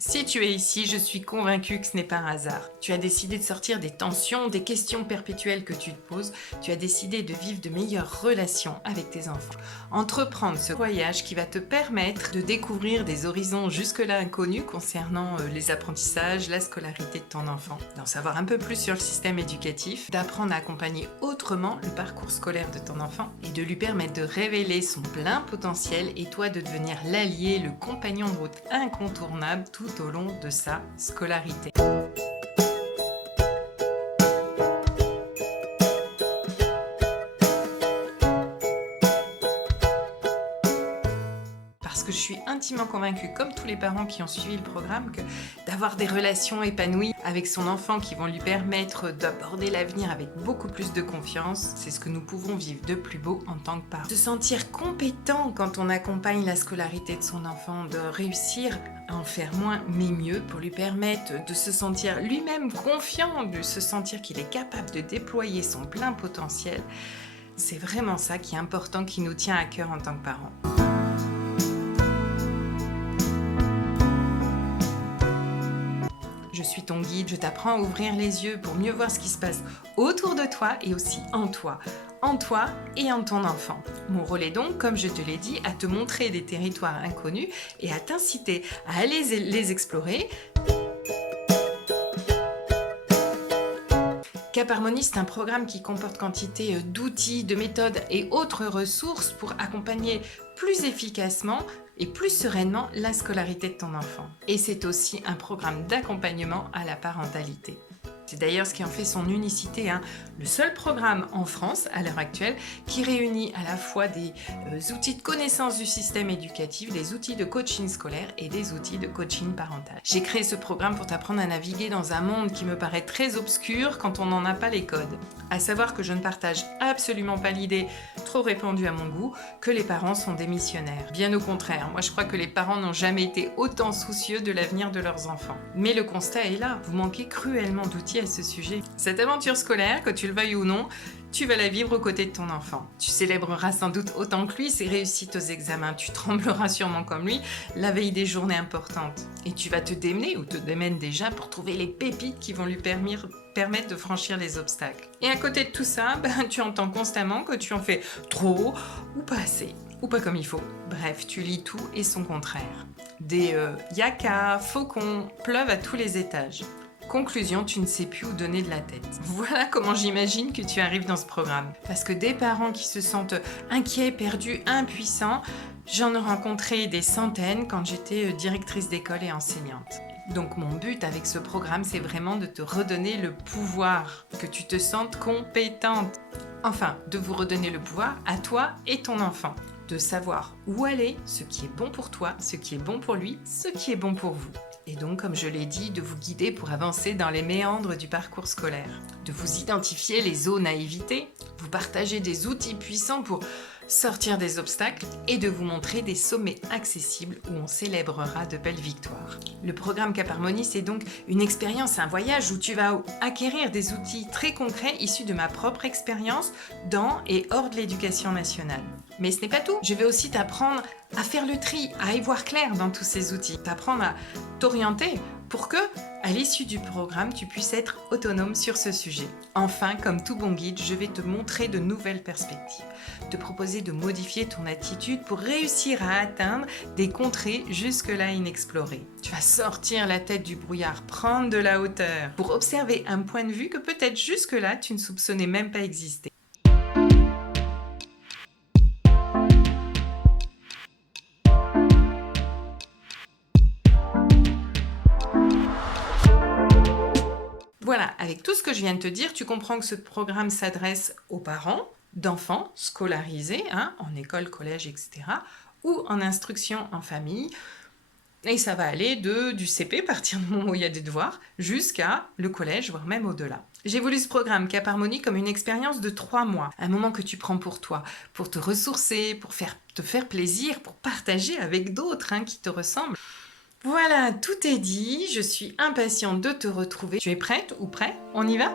Si tu es ici, je suis convaincue que ce n'est pas un hasard. Tu as décidé de sortir des tensions, des questions perpétuelles que tu te poses. Tu as décidé de vivre de meilleures relations avec tes enfants. Entreprendre ce voyage qui va te permettre de découvrir des horizons jusque-là inconnus concernant les apprentissages, la scolarité de ton enfant, d'en savoir un peu plus sur le système éducatif, d'apprendre à accompagner autrement le parcours scolaire de ton enfant et de lui permettre de révéler son plein potentiel et toi de devenir l'allié, le compagnon de route incontournable tout au long de sa scolarité. Parce que je suis intimement convaincue, comme tous les parents qui ont suivi le programme, que d'avoir des relations épanouies avec son enfant qui vont lui permettre d'aborder l'avenir avec beaucoup plus de confiance, c'est ce que nous pouvons vivre de plus beau en tant que parents. Se sentir compétent quand on accompagne la scolarité de son enfant, de réussir à en faire moins mais mieux pour lui permettre de se sentir lui-même confiant, de se sentir qu'il est capable de déployer son plein potentiel, c'est vraiment ça qui est important, qui nous tient à cœur en tant que parents. Je suis ton guide, je t'apprends à ouvrir les yeux pour mieux voir ce qui se passe autour de toi et aussi en toi et en ton enfant. Mon rôle est donc, comme je te l'ai dit, à te montrer des territoires inconnus et à t'inciter à aller les explorer. Cap Harmonie, c'est un programme qui comporte quantité d'outils, de méthodes et autres ressources pour accompagner plus efficacement et plus sereinement la scolarité de ton enfant. Et c'est aussi un programme d'accompagnement à la parentalité. C'est d'ailleurs ce qui en fait son unicité, le seul programme en France à l'heure actuelle qui réunit à la fois des outils de connaissance du système éducatif, des outils de coaching scolaire et des outils de coaching parental. J'ai créé ce programme pour t'apprendre à naviguer dans un monde qui me paraît très obscur quand on n'en a pas les codes. À savoir que je ne partage absolument pas l'idée, trop répandue à mon goût, que les parents sont des missionnaires. Bien au contraire, moi je crois que les parents n'ont jamais été autant soucieux de l'avenir de leurs enfants. Mais le constat est là, vous manquez cruellement d'outils à ce sujet. Cette aventure scolaire, que tu le veuilles ou non, tu vas la vivre aux côtés de ton enfant. Tu célébreras sans doute autant que lui ses réussites aux examens. Tu trembleras sûrement comme lui la veille des journées importantes. Et tu vas te démener ou te démènes déjà pour trouver les pépites qui vont lui permettre de franchir les obstacles. Et à côté de tout ça, tu entends constamment que tu en fais trop ou pas assez. Ou pas comme il faut. Bref, tu lis tout et son contraire. Des yakas, faucons pleuvent à tous les étages. Conclusion, tu ne sais plus où donner de la tête. Voilà comment j'imagine que tu arrives dans ce programme. Parce que des parents qui se sentent inquiets, perdus, impuissants, j'en ai rencontré des centaines quand j'étais directrice d'école et enseignante. Donc mon but avec ce programme, c'est vraiment de te redonner le pouvoir, que tu te sentes compétente. Enfin, de vous redonner le pouvoir à toi et ton enfant. De savoir où aller, ce qui est bon pour toi, ce qui est bon pour lui, ce qui est bon pour vous. Et donc, comme je l'ai dit, de vous guider pour avancer dans les méandres du parcours scolaire. De vous identifier les zones à éviter, vous partager des outils puissants pour sortir des obstacles et de vous montrer des sommets accessibles où on célébrera de belles victoires. Le programme Cap Harmonie, c'est donc une expérience, un voyage où tu vas acquérir des outils très concrets issus de ma propre expérience dans et hors de l'éducation nationale. Mais ce n'est pas tout. Je vais aussi t'apprendre à faire le tri, à y voir clair dans tous ces outils, t'apprendre à t'orienter pour que, à l'issue du programme, tu puisses être autonome sur ce sujet. Enfin, comme tout bon guide, je vais te montrer de nouvelles perspectives, te proposer de modifier ton attitude pour réussir à atteindre des contrées jusque-là inexplorées. Tu vas sortir la tête du brouillard, prendre de la hauteur pour observer un point de vue que peut-être jusque-là tu ne soupçonnais même pas exister. Voilà, avec tout ce que je viens de te dire, tu comprends que ce programme s'adresse aux parents d'enfants scolarisés, en école, collège, etc., ou en instruction en famille. Et ça va aller du CP, partir du moment où il y a des devoirs, jusqu'à le collège, voire même au-delà. J'ai voulu ce programme Cap Harmonie comme une expérience de 3 mois, un moment que tu prends pour toi, pour te ressourcer, pour te faire plaisir, pour partager avec d'autres qui te ressemblent. Voilà, tout est dit, je suis impatiente de te retrouver. Tu es prête ou prêt? On y va?